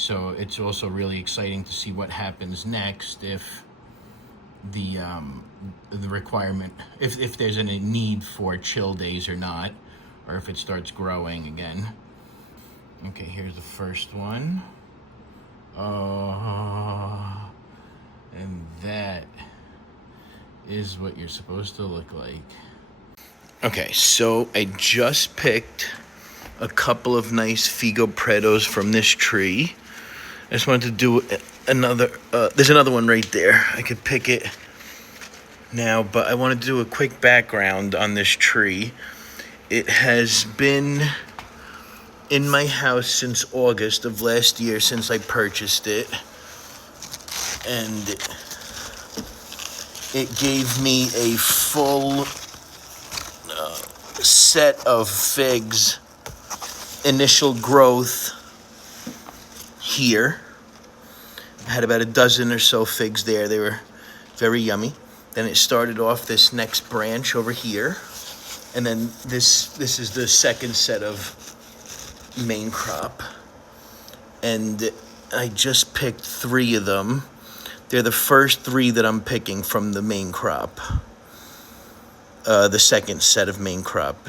So it's also really exciting to see what happens next if the requirement, if there's a need for chill days or not, or if it starts growing again. Okay, here's the first one. Oh, and that is what you're supposed to look like. Okay, so I just picked a couple of nice Figo Pretos from this tree. I just wanted to do another, there's another one right there. I could pick it now, but I wanted to do a quick background on this tree. It has been in my house since August of last year, since I purchased it. And it gave me a full set of figs, initial growth here. I had about a dozen or so figs there. They were very yummy. Then it started off this next branch over here. And then this is the second set of main crop. And I just picked 3 of them. They're the first 3 that I'm picking from the main crop. The second set of main crop.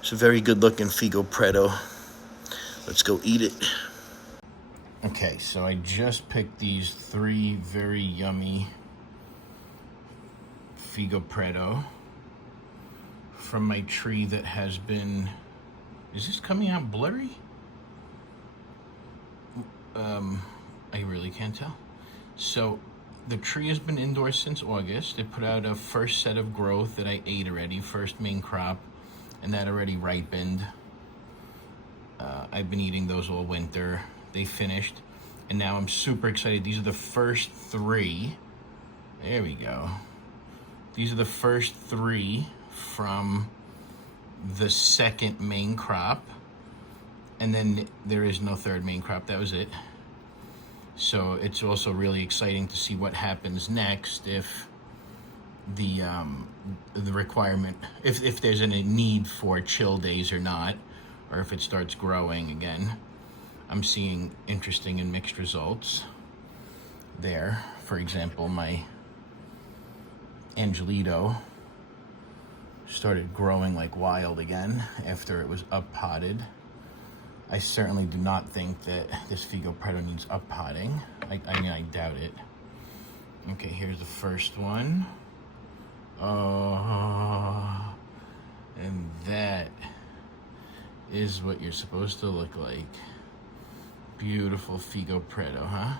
It's a very good looking Figo Preto. Let's go eat it. Okay, so I just picked these 3 very yummy Figo Preto from my tree that has been, is this coming out blurry? I really can't tell. So the tree has been indoors since August. It put out a first set of growth that I ate already, first main crop, and that already ripened. I've been eating those all winter. They finished, and now I'm super excited. These are the first 3. There we go. These are the first 3 from the second main crop, and then there is no third main crop. That was it. So it's also really exciting to see what happens next if the requirement, if there's a need for chill days or not, or if it starts growing again. I'm seeing interesting and mixed results there. For example, my Angelito started growing like wild again after it was up potted. I certainly do not think that this Figo Preto needs up potting. I mean, I doubt it. Okay, here's the first one. Oh, and that is what you're supposed to look like. Beautiful Figo Preto, huh?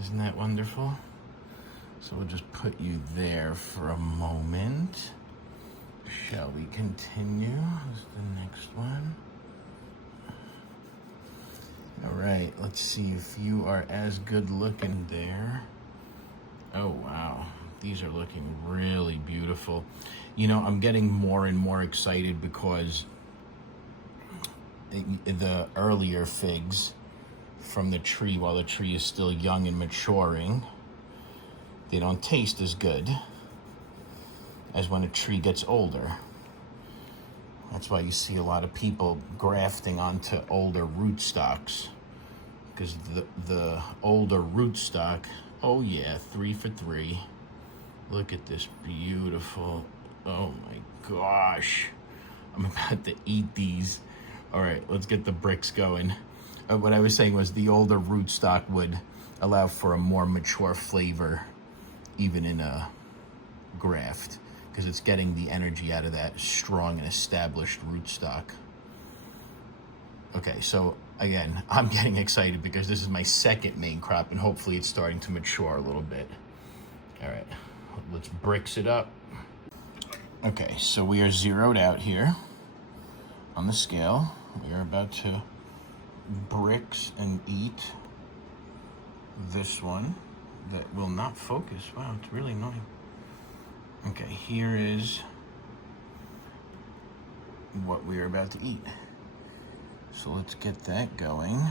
Isn't that wonderful? So we'll just put you there for a moment. Shall we continue? This is the next one. All right, let's see if you are as good looking there. Oh, wow. These are looking really beautiful. You know, I'm getting more and more excited because the earlier figs from the tree, while the tree is still young and maturing, they don't taste as good as when a tree gets older. That's why you see a lot of people grafting onto older rootstocks, because the older rootstock, oh yeah, 3 for 3. Look at this beautiful, oh my gosh. I'm about to eat these. All right, let's get the bricks going. What I was saying was the older rootstock would allow for a more mature flavor, even in a graft, because it's getting the energy out of that strong and established rootstock. Okay, so again, I'm getting excited because this is my second main crop, and hopefully it's starting to mature a little bit. All right, let's bricks it up. Okay, so we are zeroed out here on the scale. We are about to bricks and eat this one that will not focus. Wow, it's really annoying. Okay, here is what we are about to eat. So let's get that going.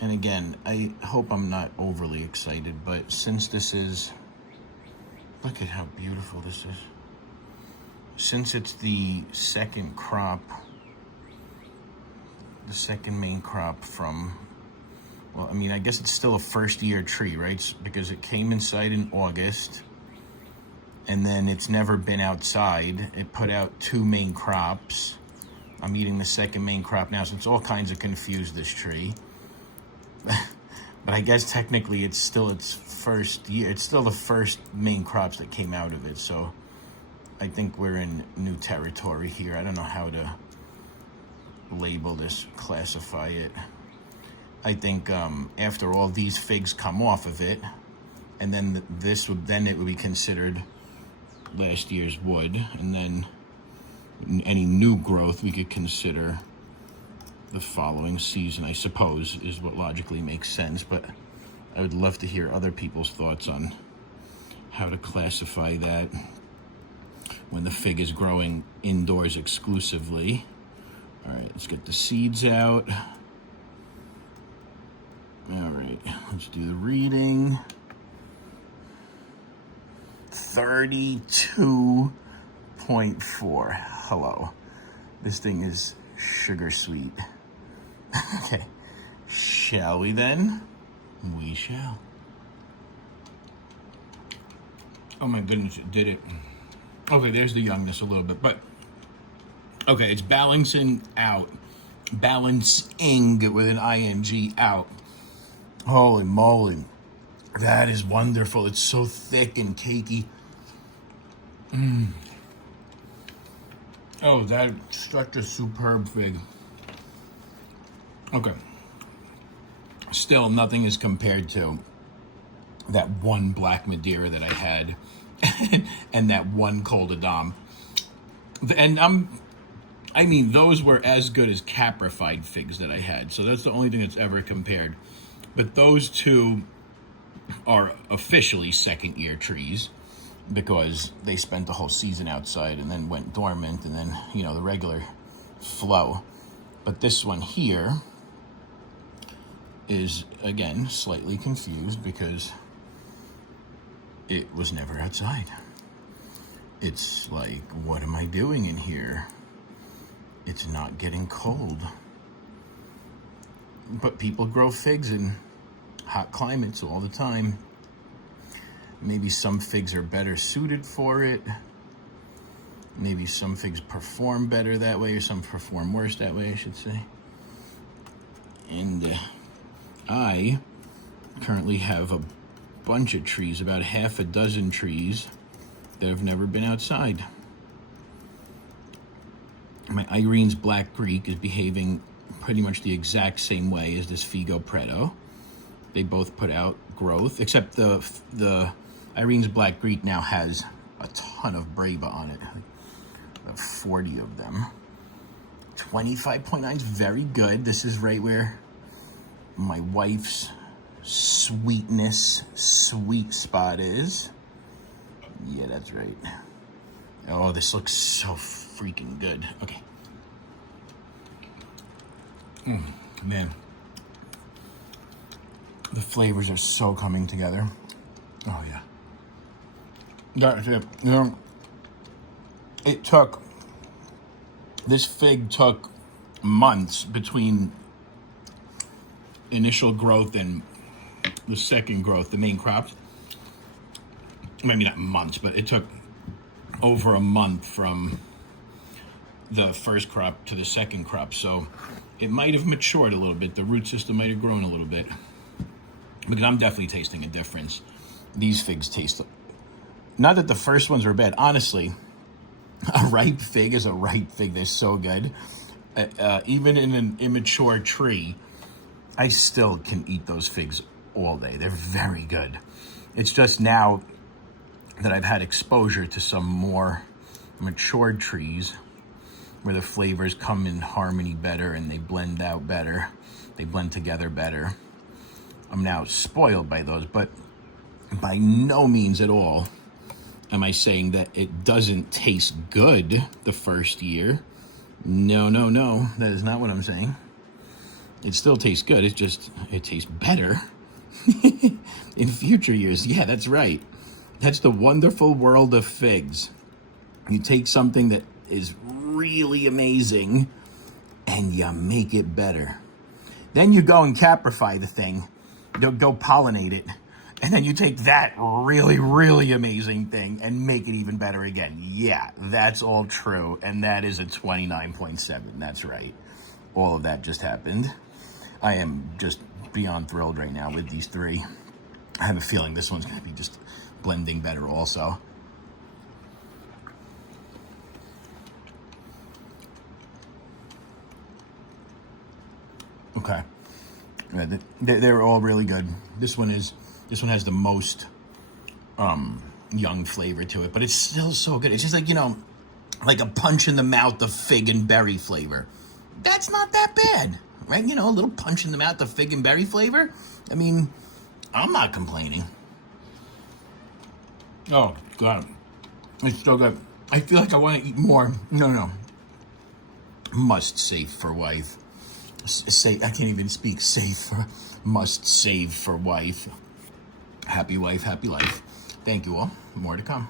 And again, I hope I'm not overly excited, but since this is, look at how beautiful this is. Since it's the second crop the second main crop from, well, I mean, I guess it's still a first year tree, right? Because it came inside in August, and then it's never been outside. It put out 2 main crops. I'm eating the second main crop now, so it's all kinds of confused, this tree. But I guess technically it's still its first year. It's still the first main crops that came out of it. So I think we're in new territory here. I don't know how to label this, classify it. I think after all these figs come off of it, and then it would be considered last year's wood, and then any new growth we could consider the following season, I suppose, is what logically makes sense. But I would love to hear other people's thoughts on how to classify that when the fig is growing indoors exclusively. All right, let's get the seeds out. All right, let's do the reading. 32.4. Hello. This thing is sugar sweet. Okay, shall we then? We shall. Oh my goodness, it did it. Okay, there's the youngness a little bit, but okay, it's balancing out. Balancing with an ing out. Holy moly. That is wonderful. It's so thick and cakey. Oh, that's such a superb fig. Okay. Still, nothing is compared to that one Black Madeira that I had and that one Col de Dame. And I mean, those were as good as caprified figs that I had. So that's the only thing that's ever compared. But those two are officially second year trees because they spent the whole season outside and then went dormant, and then, you know, the regular flow. But this one here is, again, slightly confused because it was never outside. It's like, what am I doing in here? It's not getting cold. But people grow figs in hot climates all the time. Maybe some figs are better suited for it. Maybe some figs perform better that way, or some perform worse that way, I should say. And I currently have a bunch of trees, about half a dozen trees that have never been outside. My Irene's Black Greek is behaving pretty much the exact same way as this Figo Preto. They both put out growth, except the Irene's Black Greek now has a ton of Brava on it. About 40 of them. 25.9 is very good. This is right where my wife's sweetness, sweet spot is. Yeah, that's right. Oh, this looks so freaking good. Okay. Man. The flavors are so coming together. Oh, yeah. That's it. You know, this fig took months between initial growth and the second growth, the main crops. Maybe not months, but it took over a month from the first crop to the second crop. So it might have matured a little bit. The root system might have grown a little bit. Because I'm definitely tasting a difference. These figs taste, not that the first ones were bad. Honestly, a ripe fig is a ripe fig. They're so good. Even in an immature tree, I still can eat those figs all day. They're very good. It's just now that I've had exposure to some more matured trees where the flavors come in harmony better and they blend out better. They blend together better. I'm now spoiled by those, but by no means at all am I saying that it doesn't taste good the first year. No, no, no. That is not what I'm saying. It still tastes good. It's just, it tastes better in future years. Yeah, that's right. That's the wonderful world of figs. You take something that is really amazing and you make it better. Then you go and caprify the thing. You'll go pollinate it. And then you take that really, really amazing thing and make it even better again. Yeah, that's all true. And that is a 29.7. That's right. All of that just happened. I am just beyond thrilled right now with these three. I have a feeling this one's going to be just blending better also. Okay. Yeah, they're all really good. This one has the most young flavor to it, but it's still so good. It's just like, like a punch in the mouth of fig and berry flavor. That's not that bad, right? A little punch in the mouth of fig and berry flavor. I mean, I'm not complaining. Oh, God. It's so good. I feel like I want to eat more. No. Must save for wife. I can't even speak. Must save for wife. Happy wife, happy life. Thank you all. More to come.